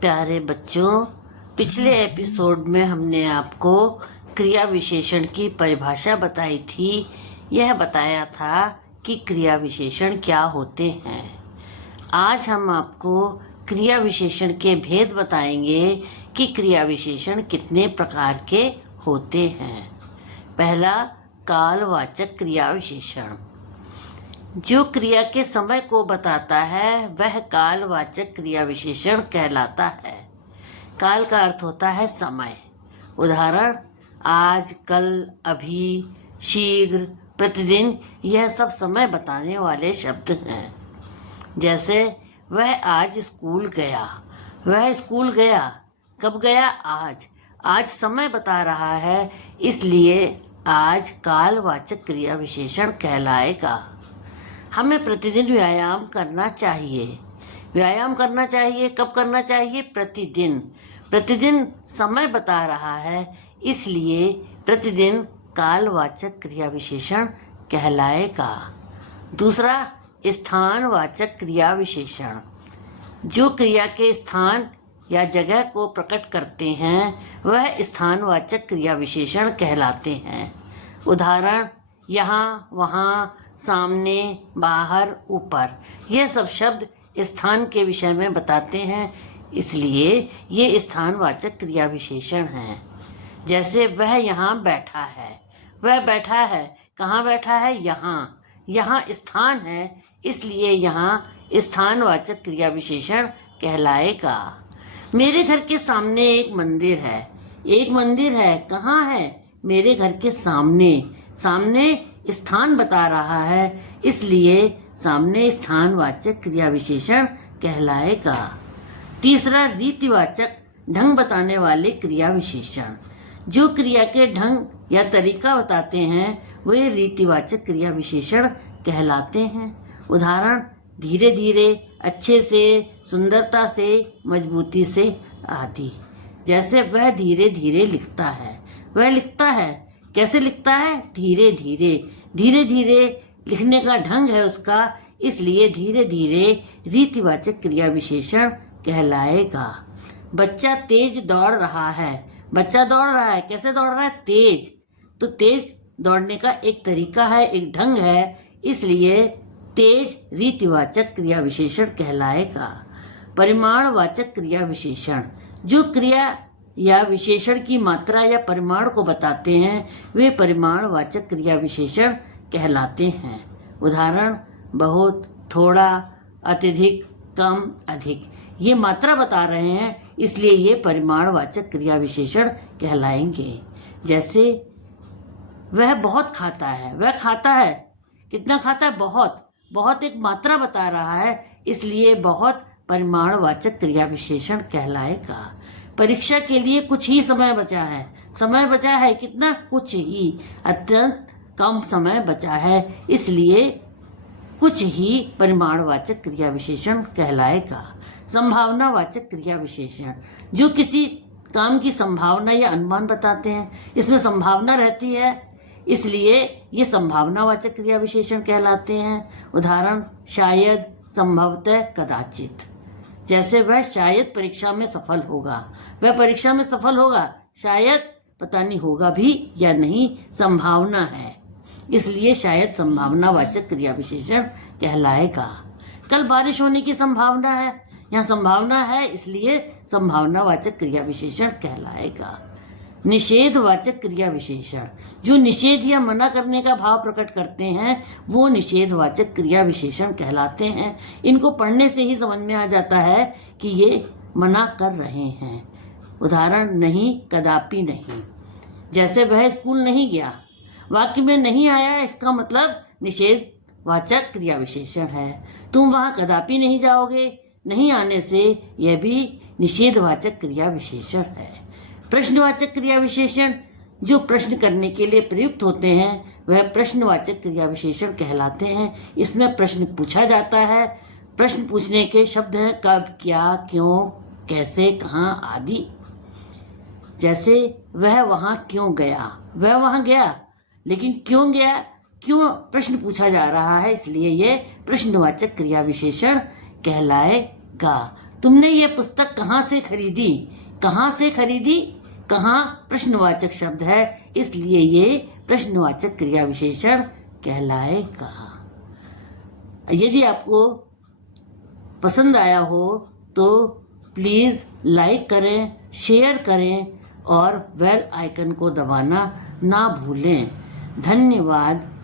प्यारे बच्चों, पिछले एपिसोड में हमने आपको क्रिया विशेषण की परिभाषा बताई थी। यह बताया था कि क्रिया विशेषण क्या होते हैं। आज हम आपको क्रिया विशेषण के भेद बताएंगे कि क्रिया विशेषण कितने प्रकार के होते हैं। पहला, कालवाचक क्रिया विशेषण। जो क्रिया के समय को बताता है वह कालवाचक क्रिया विशेषण कहलाता है। काल का अर्थ होता है समय। उदाहरण, आज, कल, अभी, शीघ्र, प्रतिदिन, यह सब समय बताने वाले शब्द हैं। जैसे वह आज स्कूल गया। वह स्कूल गया। कब गया? आज। आज समय बता रहा है, इसलिए आज कालवाचक क्रिया विशेषण कहलाएगा। हमें प्रतिदिन व्यायाम करना चाहिए। व्यायाम करना चाहिए। कब करना चाहिए? प्रतिदिन। प्रतिदिन समय बता रहा है, इसलिए प्रतिदिन कालवाचक क्रिया विशेषण कहलाएगा। दूसरा, स्थानवाचक क्रिया विशेषण। जो क्रिया के स्थान या जगह को प्रकट करते हैं वह स्थानवाचक क्रिया विशेषण कहलाते हैं। उदाहरण, यहाँ, वहाँ, सामने, बाहर, ऊपर, यह सब शब्द स्थान के विषय में बताते हैं, इसलिए ये स्थानवाचक क्रिया विशेषण हैं। जैसे वह यहाँ बैठा है। वह बैठा है। कहाँ बैठा है? यहाँ। यहाँ स्थान है, इसलिए यहाँ स्थानवाचक क्रिया विशेषण कहलाएगा। मेरे घर के सामने एक मंदिर है। एक मंदिर है। कहाँ है? मेरे घर के सामने। सामने स्थान बता रहा है, इसलिए सामने स्थानवाचक क्रिया विशेषण कहलाएगा। तीसरा, रीतिवाचक ढंग बताने वाले क्रिया विशेषण। जो क्रिया के ढंग या तरीका बताते हैं वे रीतिवाचक क्रिया विशेषण कहलाते हैं। उदाहरण, धीरे धीरे, अच्छे से, सुंदरता से, मजबूती से, आदि। जैसे वह धीरे धीरे लिखता है। वह लिखता है। कैसे लिखता है? धीरे धीरे। धीरे धीरे लिखने का ढंग है उसका, इसलिए धीरे धीरे रीतिवाचक क्रिया विशेषण कहलाएगा। बच्चा तेज दौड़ रहा है। बच्चा दौड़ रहा है। कैसे दौड़ रहा है? तेज। तो तेज दौड़ने का एक तरीका है, एक ढंग है, इसलिए तेज रीतिवाचक क्रिया विशेषण कहलाएगा। परिमाणवाचक क्रिया विशेषण। जो क्रिया या विशेषण की मात्रा या परिमाण को बताते हैं वे परिमाणवाचक क्रिया विशेषण कहलाते हैं। उदाहरण, बहुत, थोड़ा, अत्यधिक, कम, अधिक, ये मात्रा बता रहे हैं, इसलिए ये परिमाणवाचक क्रिया विशेषण कहलाएंगे। जैसे वह बहुत खाता है। वह खाता है। कितना खाता है? बहुत। बहुत एक मात्रा बता रहा है, इसलिए बहुत परिमाणवाचक क्रिया विशेषण कहलाएगा। परीक्षा के लिए कुछ ही समय बचा है। समय बचा है कितना? कुछ ही, अत्यंत कम समय बचा है, इसलिए कुछ ही परिमाणवाचक क्रिया विशेषण कहलाएगा। संभावनावाचक क्रिया विशेषण। जो किसी काम की संभावना या अनुमान बताते हैं, इसमें संभावना रहती है, इसलिए ये संभावनावाचक क्रिया विशेषण कहलाते हैं। उदाहरण, शायद, संभवतः, कदाचित। जैसे वह शायद परीक्षा में सफल होगा। वह परीक्षा में सफल होगा। शायद, पता नहीं होगा भी या नहीं, संभावना है, इसलिए शायद संभावनावाचक क्रिया विशेषण कहलाएगा। कल बारिश होने की संभावना है। यहाँ संभावना है, इसलिए संभावनावाचक क्रिया विशेषण कहलाएगा। निषेधवाचक क्रिया विशेषण। जो निषेध या मना करने का भाव प्रकट करते हैं वो निषेधवाचक क्रिया विशेषण कहलाते हैं। इनको पढ़ने से ही समझ में आ जाता है कि ये मना कर रहे हैं। उदाहरण, नहीं, कदापि नहीं। जैसे वह स्कूल नहीं गया। वाक्य में नहीं आया, इसका मतलब निषेधवाचक क्रिया विशेषण है। तुम वहाँ कदापि नहीं जाओगे। नहीं आने से यह भी निषेधवाचक क्रिया विशेषण है। प्रश्नवाचक क्रिया विशेषण। जो प्रश्न करने के लिए प्रयुक्त होते हैं वह प्रश्नवाचक क्रिया विशेषण कहलाते हैं। इसमें प्रश्न पूछा जाता है। प्रश्न पूछने के शब्द हैं कब, क्या, क्यों, कैसे, कहाँ, आदि। जैसे वह वहाँ क्यों गया। वह वहाँ गया, लेकिन क्यों गया? क्यों प्रश्न पूछा जा रहा है, इसलिए ये प्रश्नवाचक क्रिया विशेषण कहलाएगा। तुमने ये पुस्तक कहाँ से खरीदी? कहाँ से खरीदी? कहाँ प्रश्नवाचक शब्द है, इसलिए ये प्रश्नवाचक क्रिया विशेषण कहलाएगा। यदि आपको पसंद आया हो तो प्लीज़ लाइक करें, शेयर करें और बेल आइकन को दबाना ना भूलें। धन्यवाद।